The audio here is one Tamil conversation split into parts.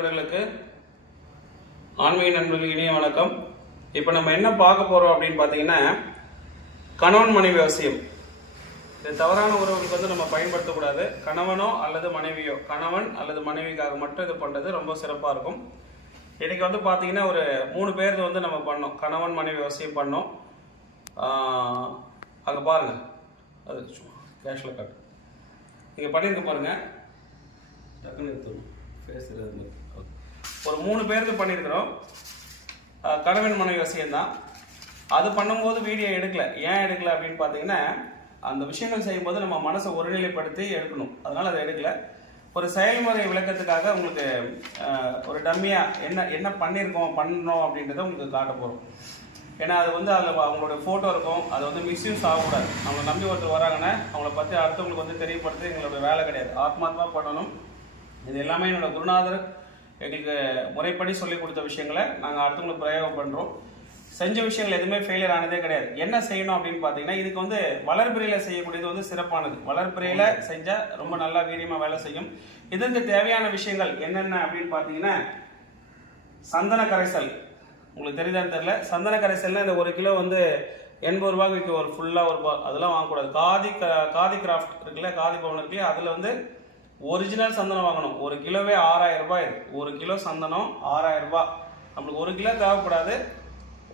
நண்பர்களுக்கு ஆன்மீக நண்பர்களுக்கு இனிய வணக்கம். இப்போ நம்ம என்ன பார்க்க போறோம் அப்படின்னு பார்த்தீங்கன்னா, கணவன் மனைவி அவசியம். இது தவறான உறவுகளுக்கு வந்து நம்ம பயன்படுத்தக்கூடாது. கணவனோ அல்லது மனைவியோ, கணவன் அல்லது மனைவிக்காக மட்டும் இது பண்ணுறது ரொம்ப சிறப்பாக இருக்கும். இன்னைக்கு வந்து பார்த்தீங்கன்னா ஒரு 3 பேர் வந்து நம்ம பண்ணோம், கணவன் மனைவி அவசியம் பண்ணோம். அங்கே பாருங்க, அது கேஷில் காட்டு நீங்கள் பண்ணியிருக்க பாருங்க, டக்குன்னு எடுத்துடும் பேசுகிறது. ஒரு 3 பேருக்கு பண்ணியிருக்கிறோம், கணவன் மனைவி அவசியம்தான். அது பண்ணும்போது வீடியோ எடுக்கல. ஏன் எடுக்கல அப்படின்னு பார்த்தீங்கன்னா, அந்த விஷயங்கள் செய்யும்போது நம்ம மனசை ஒருநிலைப்படுத்தி எடுக்கணும், அதனால அதை எடுக்கல. ஒரு செயல்முறை விளக்கத்துக்காக உங்களுக்கு ஒரு டம்மியாக என்ன பண்ணியிருக்கோம் பண்ணோம் அப்படின்றத உங்களுக்கு காட்ட போகிறோம். ஏன்னா அது வந்து அதில் அவங்களோட ஃபோட்டோ இருக்கும், அது வந்து மிஸ்யூஸ் ஆகக்கூடாது. அவங்களை நம்பி ஒருத்தர் வராங்கன்னா அவங்கள பற்றி அடுத்தவங்களுக்கு வந்து தெரியப்படுத்தி எங்களோட வேலை கிடையாது, ஆத்மாத்மா பண்ணணும். இது எல்லாமே என்னோட குருநாதர் எங்களுக்கு முறைப்படி சொல்லிக் கொடுத்த விஷயங்களை நாங்கள் அடுத்தவங்களுக்கு பிரயோகம் பண்ணுறோம். செஞ்ச விஷயங்கள் எதுவுமே ஃபெயிலியர் ஆனதே கிடையாது. என்ன செய்யணும் அப்படின்னு பார்த்தீங்கன்னா, இதுக்கு வந்து வளர்பிறையில் செய்யக்கூடியது வந்து சிறப்பானது. வளர்பிறையில் செஞ்சால் ரொம்ப நல்லா வீரியமாக வேலை செய்யும். இதற்கு தேவையான விஷயங்கள் என்னென்ன அப்படின்னு பார்த்தீங்கன்னா, சந்தன கரைசல். உங்களுக்கு தெரியுதான்னு தெரியல, சந்தன கரைசல்னா இந்த 1 கிலோ வந்து 80 ரூபாய்க்கு விற்கும், ஒரு ஃபுல்லாக ஒரு அதெல்லாம் வாங்கக்கூடாது. காதி கிராஃப்ட் இருக்குல்ல, காதி பவன் இருக்குல்லையா, அதில் வந்து ஒரிஜினல் சந்தனம் வாங்கணும். 1 கிலோவே 6000 ரூபாய். 1 கிலோ சந்தனம் 6000 ரூபாய். நம்மளுக்கு 1 கிலோ தேவைப்படாது,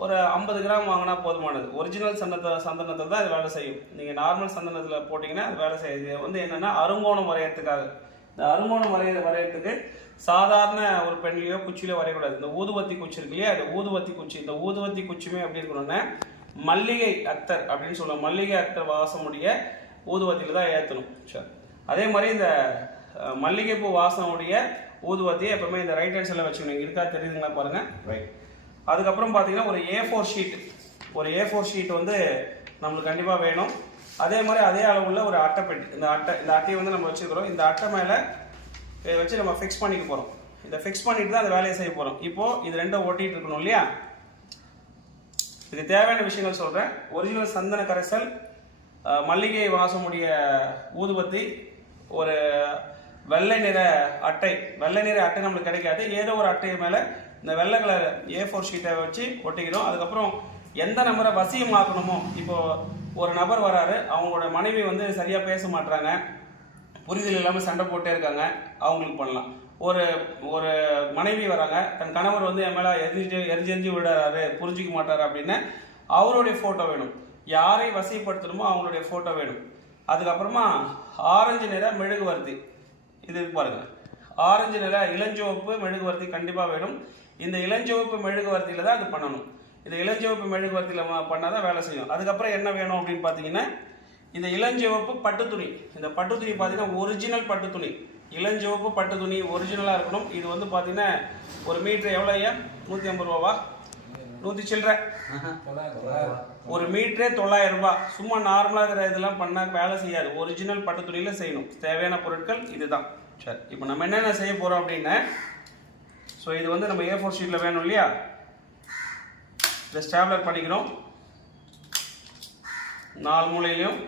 ஒரு 50 கிராம் வாங்கினா போதுமானது. ஒரிஜினல் சந்தனத்தை தான் அது வேலை செய்யும். நீங்கள் நார்மல் சந்தனத்தில் போட்டிங்கன்னா அது வேலை செய்யுது. இது வந்து என்னென்னா அருங்கோணம் வரையறதுக்காக. இந்த அருங்கோணம் வரையறதுக்கு சாதாரண ஒரு பெண்லையோ குச்சியிலோ வரையக்கூடாது. இந்த ஊதுவத்தி குச்சி இருக்கு இல்லையா, இந்த ஊதுவத்தி குச்சி, இந்த ஊதுவத்தி குச்சியுமே எப்படி இருக்கணும்னா மல்லிகை அத்தர் அப்படின்னு சொல்லுவோம். மல்லிகை அத்தர் வாசமுடைய ஊதுவத்தியில் தான் ஏற்றணும். சரி, அதே மாதிரி இந்த மல்லிகைப்பூ வாசனுடைய ஊதுவத்தியை எப்பவுமே இந்த ரைட் ஹேண்ட் சைடில் வச்சுக்கணும். இருக்கா தெரியுதுங்களா பாருங்க, ரைட். அதுக்கப்புறம் பார்த்தீங்கன்னா ஒரு A4 ஷீட், ஒரு A4 ஷீட் வந்து நம்மளுக்கு கண்டிப்பாக வேணும். அதே மாதிரி அதே அளவுள்ள ஒரு அட்டைப்பெட்டி. இந்த அட்டையை வந்து நம்ம வச்சுக்கிறோம். இந்த அட்டை மேலே இதை வச்சு நம்ம ஃபிக்ஸ் பண்ணிக்க போகிறோம். இதை ஃபிக்ஸ் பண்ணிட்டு தான் அந்த வேலையை செய்ய போகிறோம். இப்போது இது ரெண்டும் ஒட்டிகிட்டு இருக்கணும் இல்லையா. இதுக்கு தேவையான விஷயங்கள் சொல்கிறேன். ஒரிஜினல் சந்தன கரைசல், மல்லிகை வாசமுடைய ஊதுபத்தி, ஒரு வெள்ளை நிற அட்டை. வெள்ளை நிற அட்டை நம்மளுக்கு கிடைக்காது, ஏதோ ஒரு அட்டை மேலே இந்த வெள்ளை கலர் A4 ஷீட்டை வச்சு ஒட்டிக்கிறோம். அதுக்கப்புறம் எந்த நபரை வசியம் ஆக்கணுமோ, இப்போ ஒரு நபர் வராரு, அவங்களோட மனைவி வந்து சரியாக பேச மாட்டாங்க, புரிதல் இல்லாமல் சண்டை போட்டே இருக்காங்க, அவங்களுக்கு பண்ணலாம். ஒரு மனைவி வராங்க, தன் கணவர் வந்து என் மேலே எரிஞ்செறிஞ்சு விடுறாரு, புரிஞ்சிக்க மாட்டாரு அப்படின்னு அவருடைய ஃபோட்டோ வேணும். யாரை வசியப்படுத்தணுமோ அவங்களுடைய ஃபோட்டோ வேணும். அதுக்கப்புறமா ஆரஞ்சு நிற மெழுகுவர்த்தி, இது பாருங்க, ஆரஞ்சு நிற இளஞ்சிவப்பு மெழுகுவர்த்தி கண்டிப்பாக வேணும். இந்த இளஞ்சிவப்பு மெழுகுவர்த்தியில் தான் அது பண்ணணும். இந்த இளஞ்சிவப்பு மெழுகுவர்த்தியில் பண்ணால் தான் வேலை செய்யும். அதுக்கப்புறம் என்ன வேணும் அப்படின்னு பார்த்தீங்கன்னா, இந்த இளஞ்சிவப்பு பட்டு துணி. இந்த பட்டு துணி பார்த்தீங்கன்னா ஒரிஜினல் பட்டு துணி, இளஞ்சிவப்பு பட்டு துணி ஒரிஜினலாக இருக்கணும். இது வந்து பார்த்தீங்கன்னா ஒரு மீட்டர் எவ்வளோ ஐயா, 150 ரூபாவா, 100 சில்லற, ஒரு மீட்டரே 900 ரூபாய். சும்மா நார்மலாக இருக்கிற இதெல்லாம் பண்ணால் வேலை செய்யாது. ஒரிஜினல் பட்டு துணியில் செய்யணும். தேவையான பொருட்கள் இதுதான். சரி, இப்போ நம்ம என்னென்ன செய்ய போகிறோம் அப்படின்னா, ஸோ இது வந்து நம்ம A4 ஷீட்டில் வேணும் இல்லையா, இதை ஸ்டாப்லர் பண்ணிக்கிறோம் 4 மூலையிலையும்.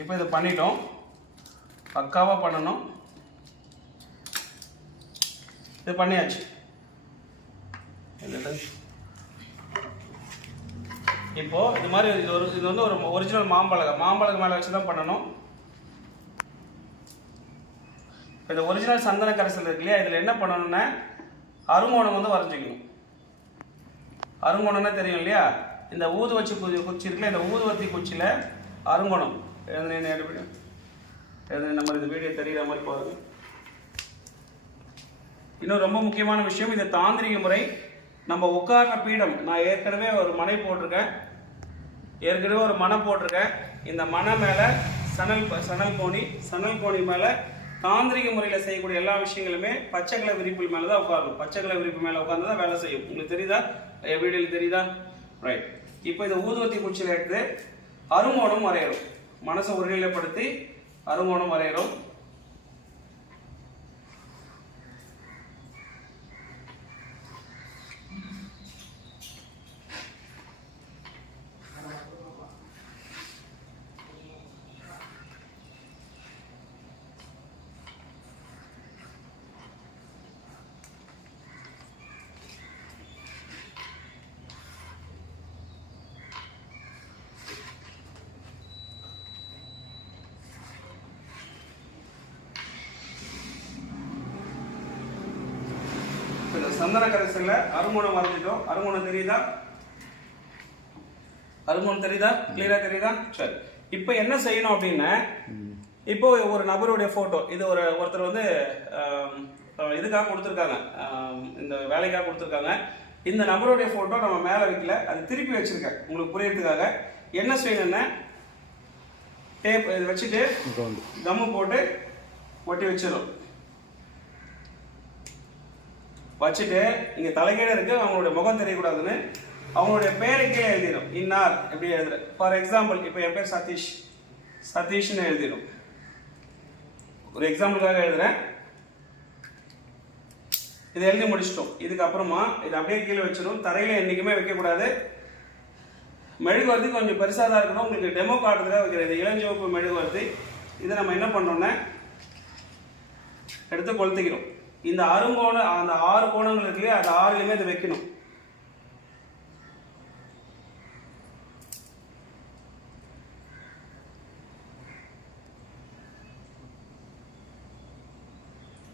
இப்போ இதை பண்ணிட்டோம், பக்காவாக பண்ணணும். இது பண்ணியாச்சு. இப்போ இது மாதிரி இது வந்து ஒரு ஒரிஜினல் மாம்பழக மேலே வச்சு தான் பண்ணணும். இந்த ஒரிஜினல் சந்தன கரைசல் இருக்கு இல்லையா, இதில் என்ன பண்ணணும்னா அருங்கோணம் வந்து வரைஞ்சிக்கணும். அருங்கோணம்னா தெரியும் இல்லையா, இந்த ஊதுவச்சி குச்சி இருக்குல்ல, இந்த ஊதுவத்தி குச்சியில் அருங்கோணம் நம்ம இந்த வீடியோ தெரிகிற மாதிரி பாருங்க. இன்னும் ரொம்ப முக்கியமான விஷயம், இந்த தாந்திரிக முறை. நம்ம உட்கார்ற பீடம், நான் ஏற்கனவே ஒரு மனை போட்டிருக்கேன், ஒரு மனை போட்டிருக்கேன். இந்த மனை மேலே சணல் கோணி மேலே தாந்திரிக முறையில் செய்யக்கூடிய எல்லா விஷயங்களுமே பச்சை கலர் விரிப்பு மேலே தான் உட்காரணும். பச்சை கலர் விரிப்பு மேலே உட்கார்ந்து தான் வேலை செய்யும். உங்களுக்கு தெரியுதா, வீடியோவில் தெரியுதா, ரைட். இப்போ இந்த ஊதுவத்தி குச்சியில் எடுத்து அருங்கோணம் வரையணும். மனசை ஒருநிலைப்படுத்தி அருங்கோணம் வரையணும். சந்தன கரைசல்ல அருங்கோணம் வரைஞ்சிட்டோம். அருங்கோணம் தெரியுதா? அருங்கோணம் தெரியுதா? கிளியரா தெரியுதா? சரி, இப்போ என்ன செய்யணும் அப்படின்னா, இப்போ ஒரு நபருடைய போட்டோ, இது ஒருத்தர் வந்து இதுக்காக கொடுத்துருக்காங்க, இந்த வேலைக்காக கொடுத்துருக்காங்க. இந்த நபருடைய போட்டோ நம்ம மேலே வைக்கல, அது திருப்பி வச்சிருக்கேன் உங்களுக்கு புரியறதுக்காக. என்ன செய்யணும்னா, டேப் இது வச்சுட்டு கம்மு போட்டு ஒட்டி வச்சிடும். வச்சுட்டு இங்க தலைகீழ இருக்கு, அவங்களுடைய முகம் தெரியக்கூடாதுன்னு அவங்களுடைய பேரை கீழே எழுதிடும். இன்னார் எப்படி எழுதுற. ஃபார் எக்ஸாம்பிள் இப்போ என் பேர் சதீஷ், சதீஷ்னு எழுதிடும். ஒரு எக்ஸாம்பிளுக்காக எழுதுறேன். இதை எழுதி முடிச்சிட்டோம். இதுக்கப்புறமா இதை அப்படியே கீழே வச்சிடும். தரையில என்றைக்குமே வைக்கக்கூடாது. மெழுகுவர்த்தி கொஞ்சம் பெருசாக தான் இருக்கணும். உங்களுக்கு டெமோ காட்டுறதுக்காக வைக்கிறது. இளஞ்சிவப்பு மெழுகுவர்த்தி. இதை நம்ம என்ன பண்ணோம்னா எடுத்து கொளுத்திக்கிறோம். இந்த அருங்கோணம், அந்த 6 கோணங்கள் இருக்கு, அது 6லையுமே இதை வைக்கணும்.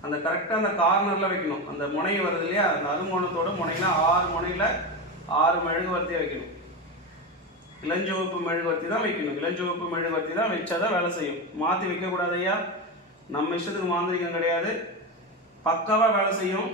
அந்த கரெக்டாக அந்த கார்னரில் வைக்கணும். அந்த முனை வருது இல்லையா, அந்த அருங்கோணத்தோட முனையில 6 முனையில 6 மெழுகுவர்த்தியை வைக்கணும். இளஞ்சிவப்பு மெழுகுவர்த்தி தான் வைக்கணும். இளஞ்சிவப்பு மெழுகுவர்த்தி தான் வச்சாதான் வேலை செய்யும். மாற்றி வைக்கக்கூடாது ஐயா. நம்ம இஷ்டத்துக்கு மாந்திரிகம் கிடையாது, பக்காவாக வேலை செய்யும்.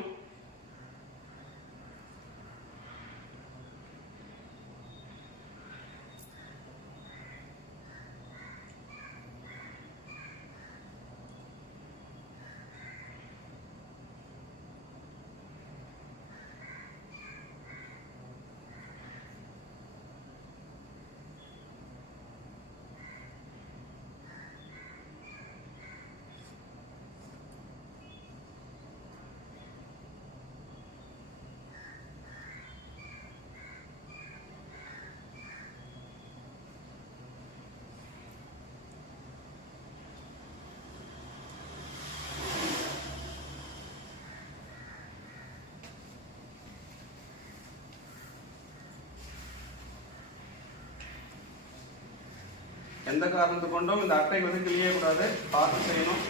எந்த காரணத்து கொண்டும் இந்த அட்டை வந்து கிழியக்கூடாது, பார்த்து செய்யணும்.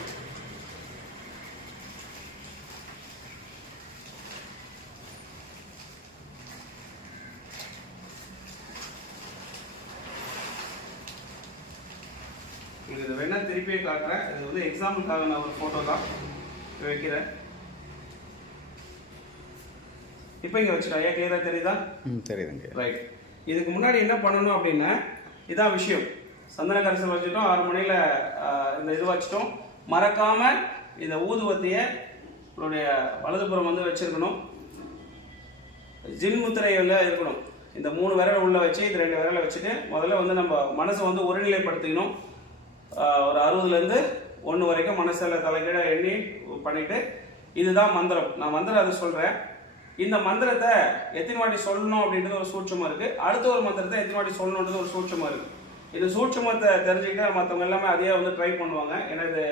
இது வேணா திருப்பியே காட்டுறேன். இது வந்து எக்ஸாம்பிளுக்காக நான் ஒரு போட்டோ தான் வைக்கிறேன். இப்போ இங்க வச்சுட்டா ஐயா, கிளியரா தெரியுதா? தெரியுதுங்க. ரைட். இதுக்கு முன்னாடி என்ன பண்ணணும் அப்படின்னா, இதான் விஷயம். சந்தன கரைசல் வச்சுட்டோம், 6 மணியில் இந்த இது வச்சுட்டோம். மறக்காம இந்த ஊதுவத்தியை உங்களுடைய வலதுபுறம் வந்து வச்சிருக்கணும். ஜின் முத்திரையில் இருக்கணும். இந்த 3 விரலை உள்ள வச்சு இந்த 2 விரலை வச்சுட்டு முதல்ல வந்து நம்ம மனசை வந்து ஒருநிலைப்படுத்திக்கணும். ஒரு 60லேருந்து 1 வரைக்கும் மனசில் தலைகீழ எண்ணி பண்ணிட்டு, இதுதான் மந்திரம். நான் மந்திரம் அதை சொல்றேன். இந்த மந்திரத்தை எத்தனை வாட்டி சொல்லணும் அப்படின்றது ஒரு சூட்சமா இருக்கு. அடுத்த ஒரு மந்திரத்தை எத்தனை வாட்டி சொல்லணுன்றது ஒரு சூட்சமா இருக்கு. இது சூட்சமத்தை தெரிஞ்சுக்கிட்டா மற்றவங்க எல்லாமே அதே வந்து ட்ரை பண்ணுவாங்க. ஏன்னா இது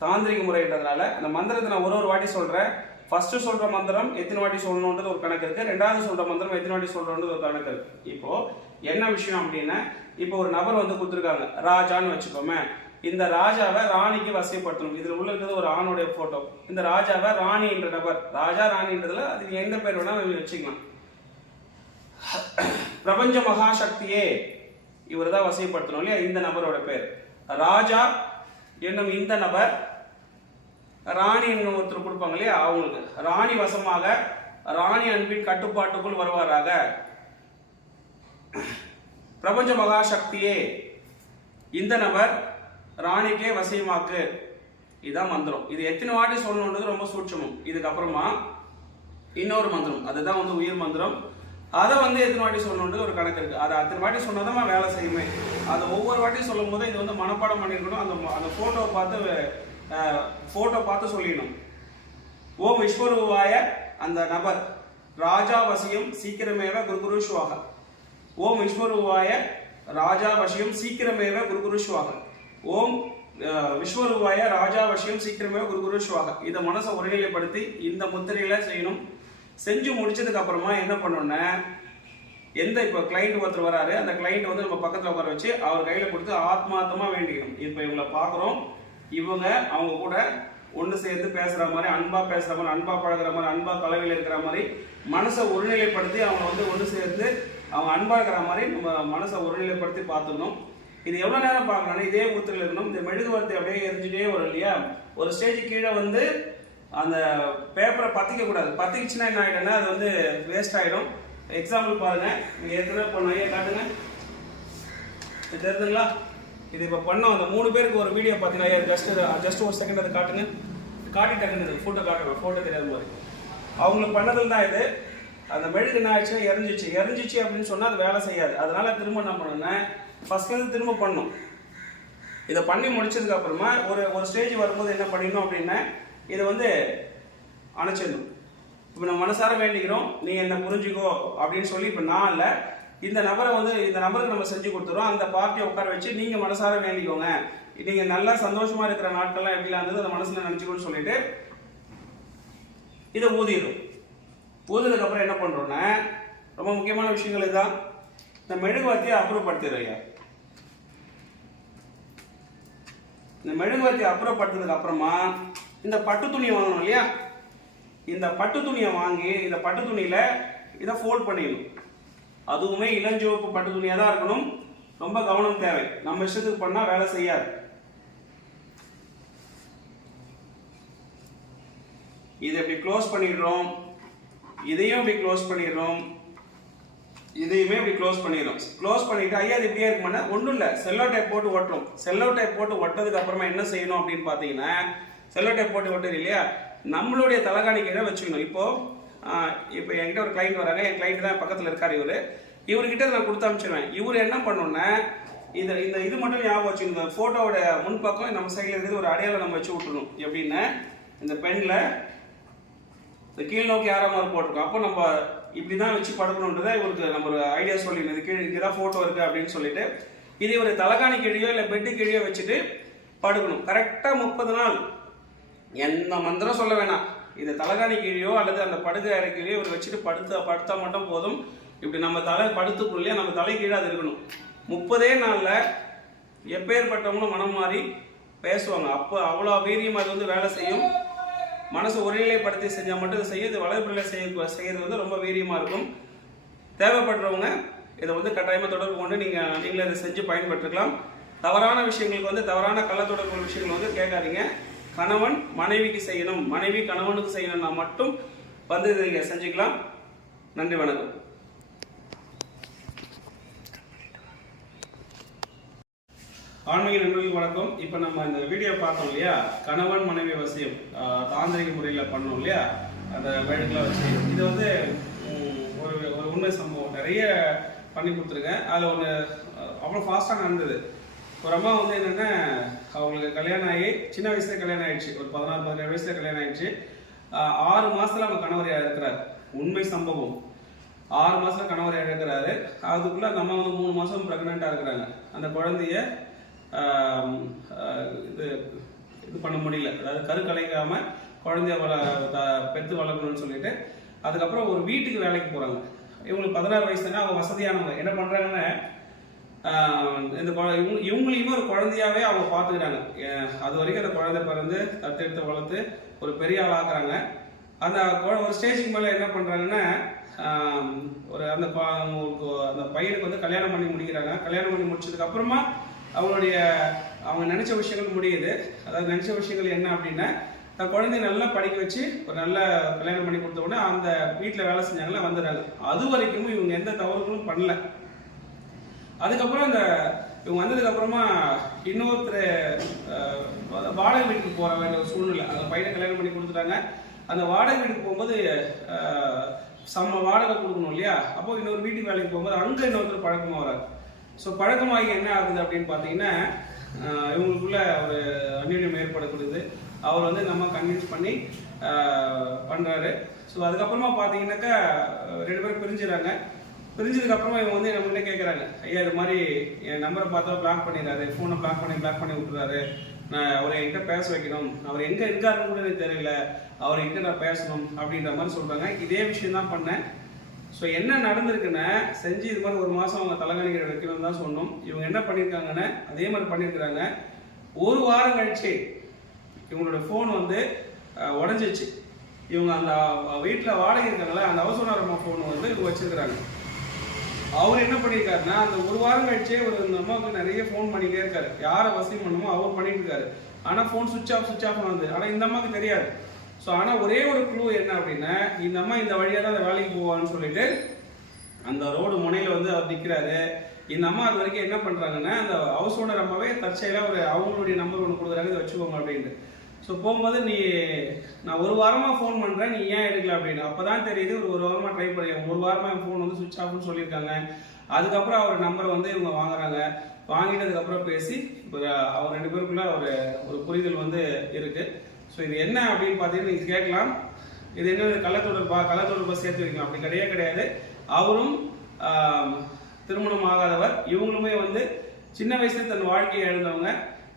தாந்திரிக முறைன்றதுனால அந்த மந்திரத்தை நான் ஒரு வாட்டி சொல்றேன். ஃபர்ஸ்ட் சொல்ற மந்திரம் எத்தனை வாட்டி சொல்லணுன்றது ஒரு கணக்கு இருக்கு. 2வது சொல்ற மந்திரம் எத்தனை வாட்டி சொல்லணுன்றது ஒரு கணக்கு இருக்கு. இப்போ என்ன விஷயம் அப்படின்னா, இப்போ ஒரு நபர் வந்து கொடுத்துருக்காங்க, ராஜான்னு வச்சுக்கோமே. இந்த ராஜாவை ராணிக்கு வசியப்படுத்தணும். இதுல உள்ள இருக்கிறது ஒரு ஆணுடைய போட்டோ. இந்த ராஜாவை ராணி என்ற நபர், ராஜா ராணின்றதுல அதுக்கு எந்த பேர் வேணா வச்சுக்கலாம். பிரபஞ்ச மகாசக்தியே இவர் தான் வசியப்படுத்தணும் இல்லையா, இந்த நபரோட பேர். ராஜா என்னும் இந்த நபர் ராணி என்னும் ஒருத்தர் கொடுப்பாங்க இல்லையா, அவங்களுக்கு ராணி வசமாக ராணி அன்பின் கட்டுப்பாட்டுக்குள் வருவாராக. பிரபஞ்ச மகாசக்தியே இந்த நபர் ராணிக்கே வசியமாக்கு. இதுதான் மந்திரம். இது எத்தனை வாட்டி சொல்லணுன்றது ரொம்ப சூட்சமம். இதுக்கப்புறமா இன்னொரு மந்திரம், அதுதான் வந்து உயிர் மந்திரம். அதை வந்து எத்தனை வாட்டி சொல்லணுன்றது ஒரு கணக்கு இருக்கு. அதை அத்தனை வாட்டி சொன்னதான் வேலை செய்யுமே. அதை ஒவ்வொரு வாட்டி சொல்லும் போது இது வந்து மனப்பாடம் பண்ணிருக்கணும். அந்த போட்டோ பார்த்து சொல்லிடணும். ஓம் விஸ்வரூபாய அந்த நபர் ராஜா வசியம் சீக்கிரமேவ குருகுருஷ்வாக. ஓம் விஸ்வரூபாய ராஜா வசியம் சீக்கிரமேவ குருகுருஷ்வாக. ஓம் விஸ்வரூபாய ராஜா வசியம் சீக்கிரமேவ குருகுருஷ்வாக. இதை மனசை ஒருநிலைப்படுத்தி இந்த முத்திரையில செய்யணும். செஞ்சு முடிச்சதுக்கு அப்புறமா என்ன பண்ணணும்னா, இப்போ கிளைண்ட் ஒருத்தர் வராரு, அந்த கிளைண்ட் வந்து நம்ம பக்கத்தில் உட்கார வச்சு அவர் கையில் கொடுத்து ஆத்மார்த்தமா வேண்டிக்கணும். இப்போ இவங்களை பார்க்குறோம், இவங்க அவங்க கூட ஒன்று சேர்ந்து பேசுகிற மாதிரி, அன்பாக பேசுகிற மாதிரி, அன்பாக பழகிற மாதிரி, அன்பாக கலவையில் இருக்கிற மாதிரி மனசை ஒருநிலைப்படுத்தி அவங்க வந்து ஒன்று சேர்ந்து அவங்க அன்பாக இருக்கிற மாதிரி நம்ம மனசை ஒருநிலைப்படுத்தி பார்த்துக்கணும். இது எவ்வளோ நேரம் பார்க்கணும்னா இதே ஊற்றுல இருக்கணும். இந்த மெழுகுவர்த்தி அப்படியே எரிஞ்சுட்டே வரும் இல்லையா, ஒரு ஸ்டேஜ் கீழே வந்து அந்த பேப்பரை பற்றிக்க கூடாது. பற்றிக்கிச்சுன்னா என்ன ஆகிடும்னா அது வந்து வேஸ்ட் ஆகிடும். எக்ஸாம்பிள் பாருங்கள், நீங்கள் ஏற்கனவே பண்ண ஐயா காட்டுங்க, இது தெரியுதுங்களா? இது இப்போ பண்ணோம் அந்த 3 பேருக்கு ஒரு வீடியோ பார்த்தீங்கன்னா ஜஸ்ட் ஒரு செகண்ட் அதை காட்டுங்க, காட்டிட்டாங்க. ஃபோட்டோ காட்டுவேன், ஃபோட்டோ தெரியாத மாதிரி அவங்களுக்கு பண்ணதில் தான் இது. அந்த மெழுகு என்ன ஆச்சுன்னா எரிஞ்சிச்சு அப்படின்னு சொன்னால் அது வேலை செய்யாது. அதனால திரும்ப என்ன பண்ணணும்னா ஃபர்ஸ்ட்லேருந்து திரும்ப பண்ணணும். இதை பண்ணி முடிச்சதுக்கு அப்புறமா ஒரு ஸ்டேஜ் வரும்போது என்ன பண்ணிடணும் அப்படின்னா இதை வந்து அணைச்சிடணும். இப்போ நம்ம மனசார வேண்டிக்கிறோம், நீ என்ன புரிஞ்சுக்கோ அப்படின்னு சொல்லி, இப்போ நான் இல்லை இந்த நபருக்கு நம்ம செஞ்சு கொடுத்துறோம். அந்த பார்ட்டியை உட்கார வச்சு நீங்கள் மனசார வேண்டிக்கோங்க, நீங்கள் நல்லா சந்தோஷமா இருக்கிற நாட்கள்லாம் எப்படிலாம் இருந்தது அந்த மனசில் நினச்சிக்கோன்னு சொல்லிட்டு இதை ஊதிடும். ஊதுனதுக்கு அப்புறம் என்ன பண்ணுறோன்னா ரொம்ப முக்கியமான விஷயங்கள் இதுதான். இந்த மெழுகுவர்த்தியை அப்புறப்படுத்திடுறீங்க. இந்த மெழுகுவர்த்தியை அப்புறப்படுத்தினதுக்கு அப்புறமா இந்த பட்டு துணி வாங்கணும் இல்லையா, இந்த பட்டு துணியை வாங்கி இந்த பட்டு துணியில் இதை ஃபோல்ட் பண்ணிடணும். அதுவுமே இளஞ்சிவப்பு பட்டு துணியாக தான் இருக்கணும். ரொம்ப கவனம் தேவை, நம்ம இஷ்டத்துக்கு பண்ணால் வேலை செய்யாது. இதை இப்படி க்ளோஸ் பண்ணிடுறோம், இதையும் இப்படி க்ளோஸ் பண்ணிடுறோம், இதையுமே இப்படி க்ளோஸ் பண்ணிடுறோம். க்ளோஸ் பண்ணிட்டு ஐயா அது இப்படியே இருக்குமானா ஒன்றும் இல்லை, செல்லோ டைப் போட்டு ஒட்டுறோம். செல்லோ டைப் போட்டு ஒட்டதுக்கு அப்புறமா என்ன செய்யணும் அப்படின்னு பார்த்தீங்கன்னா, செல்லோ டைப் போட்டு ஒட்டுது இல்லையா, நம்மளுடைய தலகாணி கீழே வச்சுக்கணும். இப்போ என்கிட்ட ஒரு கிளைண்ட் வராங்க, என் கிளைண்ட் தான் பக்கத்தில் இருக்கார். இவர்கிட்ட நான் கொடுத்து அனுப்பிச்சிடுவேன். இவர் என்ன பண்ணணும்னா இது மட்டும் ஞாபகம் வச்சுக்கணும். ஃபோட்டோவோட முன்பக்கம் நம்ம சைடில் இருக்கிறது ஒரு அடையாளம் நம்ம வச்சு விட்டுணும். எப்படின்னா இந்த பெண்ணில் இந்த கீழ் நோக்கி ஆரமாக போட்டிருக்கோம். அப்போ நம்ம இப்படி தான் வச்சு படுக்கணுன்றதை இவருக்கு நம்ம ஒரு ஐடியா சொல்லிடணும். இது இங்கே தான் ஃபோட்டோ இருக்குது அப்படின்னு சொல்லிட்டு இது ஒரு தலகாணி கீழேயோ இல்லை பெட்டு கீழேயோ வச்சுட்டு படுக்கணும். கரெக்டாக 30 நாள் எந்த மந்திரம் சொல்ல வேணாம். இதை தலகாணி கீழேயோ அல்லது அந்த படுக்கை அறை கீழேயோ இவர் வச்சுட்டு படுத்தா மட்டும் போதும். இப்படி நம்ம தலை படுத்துக்குள்ளேயே நம்ம தலை கீழே அது இருக்கணும். 30 நாளில் எப்பேற்பட்டவங்களும் மனம் மாறி பேசுவாங்க. அப்போ அவ்வளோ வீரியம் அது வந்து வேலை செய்யும். மனசை ஒருநிலைப்படுத்தி செஞ்சால் மட்டும் இது செய்யும். இது வளர்ப்பில் செய்யறது வந்து ரொம்ப வீரியமாக இருக்கும். தேவைப்படுறவங்க இதை வந்து கட்டாயமாக தொடர்பு கொண்டு நீங்களே இதை செஞ்சு பயன்பட்டுக்கலாம். தவறான விஷயங்களுக்கு வந்து தவறான கள்ளத்தொடர்பு விஷயங்கள் வந்து கேட்காதீங்க. கணவன் மனைவிக்கு செய்யணும், மனைவி கணவனுக்கு செய்யணும்னா மட்டும் வந்து இதை நீங்கள் செஞ்சுக்கலாம். நன்றி, வணக்கம். ஆன்மீக நண்பர்களுக்கு வணக்கம். இப்போ நம்ம இந்த வீடியோ பார்த்தோம் இல்லையா, கணவன் மனைவி வசியம் தாந்திரிக முறையில் பண்ணோம் இல்லையா, அந்த மெழுகுல வச்சு இது வந்து ஒரு உண்மை சம்பவம் நிறைய பண்ணி கொடுத்துருக்கேன். அதில் ஒன்று அவ்வளோ ஃபாஸ்ட்டாக நடந்தது. ஒரு அம்மா வந்து என்னென்னா அவங்களுக்கு கல்யாணம் ஆகி சின்ன வயசுல கல்யாணம் ஆயிடுச்சு, ஒரு 16-17 வயசுல கல்யாணம் ஆயிடுச்சு. 6 மாதத்தில் அவங்க கணவர் இருக்கிறார். உண்மை சம்பவம். 6 மாதத்தில் கணவர் இருக்கிறாரு. அதுக்குள்ளே அந்த அம்மா வந்து 3 மாதம் ப்ரெக்னெண்ட்டாக இருக்கிறாங்க. அந்த குழந்தைய இது பண்ண முடியல, அதாவது கரு கலைக்காமல் குழந்தைய பெற்று வளர்க்கணும்னு சொல்லிட்டு அதுக்கப்புறம் ஒரு வீட்டுக்கு வேலைக்கு போகிறாங்க. இவங்களுக்கு 16 வயசுனா அவங்க வசதியானவங்க. என்ன பண்ணுறாங்கன்னா இந்த இவங்களையுமே ஒரு குழந்தையாவே அவங்க பார்த்துக்கிறாங்க. அது வரைக்கும் அந்த குழந்தை பிறந்து தத்தெடுத்து வளர்த்து ஒரு பெரிய ஆள் ஆக்குறாங்க. அந்த ஒரு ஸ்டேஜுக்கு மேலே என்ன பண்ணுறாங்கன்னா அந்த பையனுக்கு வந்து கல்யாணம் பண்ணி முடிக்கிறாங்க. கல்யாணம் பண்ணி முடிச்சதுக்கு அப்புறமா அவங்க நினைச்ச விஷயங்கள் முடியுது. அதாவது நினைச்ச விஷயங்கள் என்ன அப்படின்னா அந்த குழந்தைய நல்லா படிக்க வச்சு ஒரு நல்ல கல்யாணம் பண்ணி கொடுத்த உடனே அந்த வீட்டில் வேலை செஞ்சாங்களா வந்துடுறாங்க. அது வரைக்கும் இவங்க எந்த தவறுகளும் பண்ணல. அதுக்கப்புறம் இவங்க வந்ததுக்கு அப்புறமா இன்னொருத்தர் வாடகை வீட்டுக்கு போற வேண்டிய ஒரு சூழ்நிலை. அந்த பையனை கல்யாணம் பண்ணி கொடுத்துட்டாங்க. அந்த வாடகை வீட்டுக்கு போகும்போது செம்ம வாடகை கொடுக்கணும் இல்லையா. அப்போ இன்னொரு வீட்டுக்கு வேலைக்கு போகும்போது அங்கே இன்னொருத்தர் பழக்கமாக வராது. ஸோ பழக்கமாகி என்ன ஆகுது அப்படின்னு பார்த்தீங்கன்னா இவங்களுக்குள்ள ஒரு அந்யோன்யம் ஏற்படக்கூடியது. அவர் வந்து நம்ம கன்வின்ஸ் பண்ணி பண்ணுறாரு. ஸோ அதுக்கப்புறமா பார்த்தீங்கன்னாக்கா 2 பேரும் பிரிஞ்சுறாங்க. பிரிஞ்சதுக்கு அப்புறமா இவங்க வந்து நம்மகிட்ட கேட்குறாங்க, ஐயா இது மாதிரி என் நம்பரை பார்த்தா பிளாக் பண்ணிடுறாரு, ஃபோனை பிளாக் பண்ணி விட்டுறாரு, நான் அவரை என்கிட்ட பேச வைக்கணும், அவர் எங்கே இருக்காருன்னு கூட எனக்கு தெரியல, அவர் என்கிட்ட நான் பேசணும் அப்படின்ற மாதிரி சொல்கிறாங்க. இதே விஷயம் தான் பண்ணேன். ஸோ என்ன நடந்திருக்குன்னா செஞ்சு இது மாதிரி 1 மாதம் அவங்க தலைகாணிக்கிற வைக்கணும்னு தான் சொன்னோம். இவங்க என்ன பண்ணியிருக்காங்கன்னா அதே மாதிரி பண்ணியிருக்கிறாங்க. 1 வாரம் கழிச்சு இவங்களோட ஃபோன் வந்து உடஞ்சிச்சு. இவங்க அந்த வீட்டில் வாடகை இருக்காங்களே அந்த ஹவுஸ் ஓனர் அம்மா ஃபோன் வந்து இவங்க வச்சிருக்கிறாங்க. அவர் என்ன பண்ணியிருக்காருன்னா அந்த ஒரு வாரம் கழிச்சே ஒரு இந்த அம்மாவுக்கு நிறைய ஃபோன் பண்ணிட்டே இருக்காரு. யாரை வசதி பண்ணுமோ அவர் பண்ணிட்டு இருக்காரு. ஆனால் ஃபோன் சுவிட்ச் ஆஃப் வந்து, ஆனால் இந்த அம்மாவுக்கு தெரியாது. ஸோ ஆனால் ஒரே ஒரு க்ளூ என்ன அப்படின்னா, இந்த அம்மா இந்த வழியாக தான் அந்த வேலைக்கு போவான்னு சொல்லிட்டு அந்த ரோடு முனையில் வந்து அவர் நிற்கிறாரு. இந்த அம்மா அது வரைக்கும் என்ன பண்ணுறாங்கன்னா, அந்த ஹவுஸ் ஓனர் அம்மாவே தற்செயலாக ஒரு அவங்களுடைய நம்பர் ஒன்று கொடுக்குறாங்க, இதை வச்சுக்கோங்க அப்படின்ட்டு. ஸோ போகும்போது நான் ஒரு வாரமாக ஃபோன் பண்ணுறேன், நீ ஏன் எடுக்கல அப்படின்னு. அப்போ தான் தெரியுது ஒரு வாரமாக ட்ரை பண்ணி, ஒரு வாரமாக என் ஃபோன் வந்து சுவிட்ச் ஆஃப்னு சொல்லியிருக்காங்க. அதுக்கப்புறம் அவர் நம்பரை வந்து இவங்க வாங்குறாங்க. வாங்கிட்டதுக்கப்புறம் பேசி இப்போ அவர் 2 பேருக்குள்ள ஒரு புரிதல் வந்து இருக்குது. ஸோ இது என்ன அப்படின்னு பார்த்தீங்கன்னா நீங்கள் கேட்கலாம், இது என்ன கள்ளத்தொடர்பா சேர்த்து வைக்கலாம். அப்படி கிடையாது. அவரும் திருமணம் ஆகாதவர், இவங்களுமே வந்து சின்ன வயசுல தன் வாழ்க்கையை இழந்தவங்க.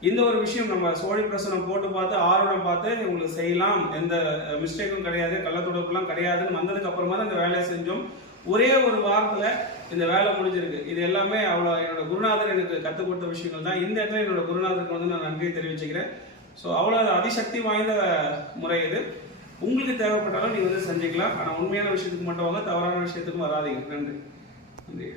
இந்த ஒரு விஷயம் நம்ம சோழி பிரசனம் போட்டு பார்த்து ஆர்வம் பார்த்து இவங்களுக்கு செய்யலாம், எந்த மிஸ்டேக்கும் கிடையாது, கள்ளத்தொடர்புலாம் கிடையாதுன்னு வந்ததுக்கு அப்புறமா தான் இந்த வேலையை செஞ்சோம். ஒரே ஒரு வாரத்துல இந்த வேலை முடிஞ்சிருக்கு. இது எல்லாமே அவ்வளோ என்னோட குருநாதர் எனக்கு கற்றுக் கொடுத்த விஷயங்கள் தான். இந்த இடத்துல என்னோட குருநாதருக்கு வந்து நான் நன்றியை தெரிவிச்சுக்கிறேன். ஸோ அவ்வளோ அதிசக்தி வாய்ந்த முறை இது. உங்களுக்கு தேவைப்பட்டாலும் நீங்கள் வந்து செஞ்சுக்கலாம். ஆனால் உண்மையான விஷயத்துக்கு மட்டும் வாங்க, தவறான விஷயத்துக்கும் வராதீங்க. நன்றி.